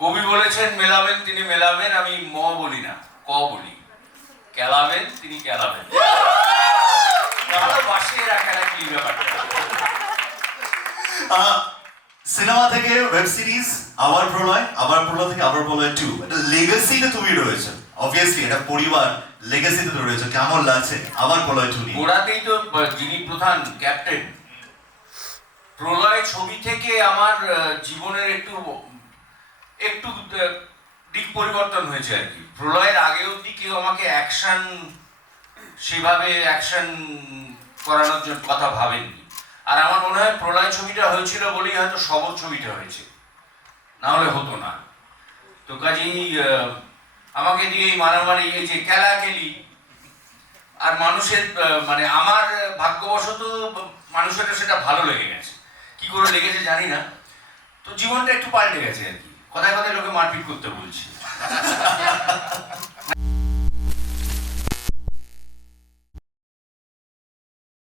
কবি বলেছেন মেলাবেন তিনি মেলাবেন, আমি ম বলি না, ক বলি। কেলাবেন তিনি কেলাবেন। ভালোবাসে এরা খেলা কি ব্যাপারটা। সিনেমা থেকে ওয়েব সিরিজ আবার প্রলয়, আবার প্রলয় থেকে আবার প্রলয় 2, একটা লেগাসিতে তুমি রয়েছে, অবভিয়াসলি এটা পরিবার লেগাসিতে রয়েছে। কেমন লাগছে আবার প্রলয় 2 নিয়ে? গোড়াতেই তো যিনি প্রধান ক্যাপ্টেন, প্রলয় ছবি থেকে আমার জীবনের একটু একটু দিক পরিবর্তন হয়েছে আর কি। প্রলয়ের আগে অব্দি কেউ আমাকে অ্যাকশন, সেভাবে অ্যাকশন করানোর জন্য কথা ভাবেননি। আর আমার মনে হয় প্রলয় ছবিটা হয়েছিল বলেই হয়তো সবর ছবিটা হয়েছে, না হলে হতো না। তো কাজেই আমাকে দিয়ে এই মারামারি, এই যে কেলাকেলি, আর মানুষের মানে আমার ভাগ্যবশত মানুষের সেটা ভালো লেগে গেছে। কি করে লেগেছে জানি না, তো জীবনটা একটু পাল্টে গেছে আর কি। কথায় কথায় লোকে মারপিট করতে বলছে।